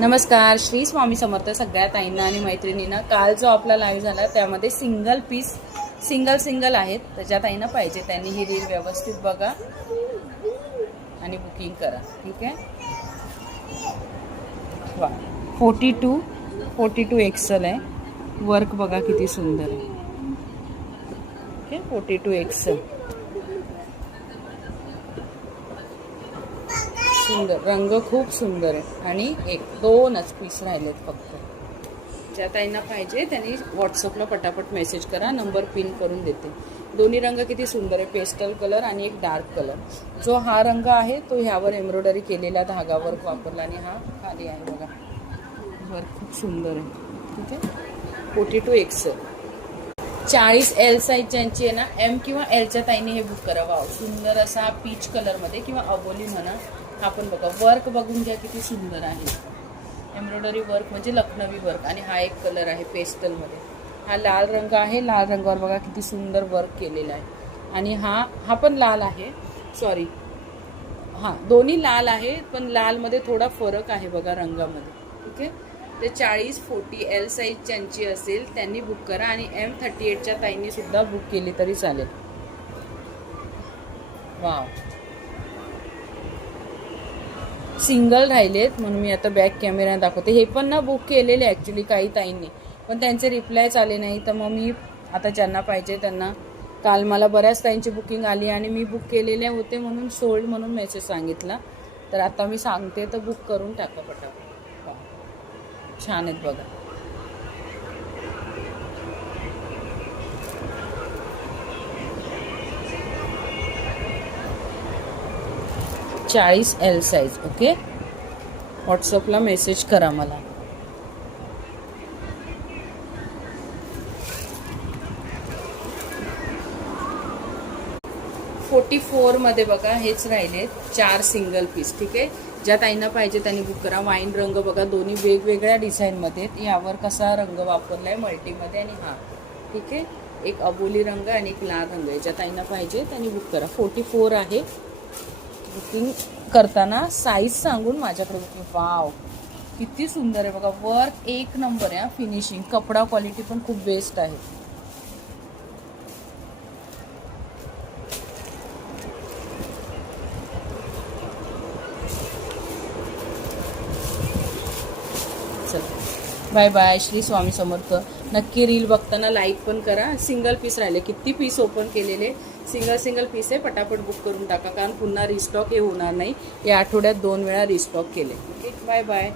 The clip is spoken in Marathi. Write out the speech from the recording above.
नमस्कार, श्री स्वामी समर्थ सगळ्या ताईंना आणि मैत्रिणींना. काल जो आपला लाईव्ह झाला त्यामध्ये सिंगल पीस सिंगल आहेत. त्याच्या ताईंना पाहिजे त्यांनी ही रील व्यवस्थित बघा आणि बुकिंग करा. ठीक आहे. वा 42 एक्सेल आहे. वर्क बघा किती सुंदर आहे. ओके 42 एक्सेल सुंदर, रंग खूप सुंदर आहे आणि दोनच पीस राहिलेत फक्त. ज्या ताईंना पाहिजे त्यांनी व्हॉट्सअपला पटापट मेसेज करा, नंबर पिन करून देते. दोन्ही रंग किती सुंदर आहे, पेस्टल कलर आणि एक डार्क कलर. जो हा रंग आहे तो ह्यावर एम्ब्रॉयडरी केलेला धागा वर्क वापरला आणि हा खाली आहे बघा. वर्क खूप सुंदर आहे. ठीक आहे. 42 एक्सेल 40 एल साईज ज्यांची आहे ना, एम किंवा एलच्या ताईंनी हे बुक करा. वाव सुंदर असा पीच कलरमध्ये किंवा अबोली म्हणा. हा पण बघा वर्क बघून घ्या किती सुंदर आहे. एम्ब्रॉयडरी वर्क म्हणजे लखनवी वर्क. आणि हा एक कलर आहे पेस्टलमध्ये. हा लाल रंग आहे. लाल रंगावर बघा किती सुंदर वर्क केलेला आहे. आणि हा पण लाल आहे. सॉरी, हा दोन्ही लाल आहे पण लालमध्ये थोडा फरक आहे बघा रंगामध्ये. ठीक आहे. ते 40-40 एल साईज ज्यांची असेल त्यांनी बुक करा आणि M38च्या ताईंनी सुद्धा बुक केली तरी चालेल. वाव सिंगल राहिलेत म्हणून मी आता बॅक कॅमेरा दाखवते. हे पण ना बुक केलेले ॲक्च्युली काही ताईंनी, पण त्यांचे रिप्लायच आले नाही. तर मग मी आता ज्यांना पाहिजे त्यांना, काल मला बऱ्याच ताईंची बुकिंग आली आणि मी बुक केलेले होते म्हणून सोल्ड म्हणून मेसेज सांगितला. तर आता मी सांगते तर बुक करून टाका पटापट. छान आहेत बघा. चाळीस एल साईज. ओके, व्हॉट्सअपला मेसेज करा मला. मध्ये बघा हेच राहिलेत 4 सिंगल पीस. ठीक आहे. ज्या ताईंना पाहिजे त्यांनी बुक करा. वाईन रंग बघा दोन्ही वेगवेगळ्या डिझाईनमध्ये. यावर कसा रंग वापरलाय मल्टीमध्ये आणि हा. ठीक आहे. एक अबोली रंग आणि एक लाल रंग आहे. ज्या ताईंना पाहिजे त्यांनी बुक करा. 44 आहे. बुकिंग करताना साईज सांगून माझ्याकडे बुकिंग. वाव किती सुंदर आहे बघा. वर्क एक नंबर आहे. फिनिशिंग कपडा क्वालिटी पण खूप बेस्ट आहे. Bye bye. श्री स्वामी समर्थ. नक्की रील बघताना लाईक पण करा. सिंगल पीस राहिले. किती पीस ओपन केलेले. सिंगल पीस आहे. पटापट बुक करून टाका कारण पुन्हा रिस्टॉक हे होणार नाही. या आठवड्यात 2 वेळा रिस्टॉक केले. Okay bye bye.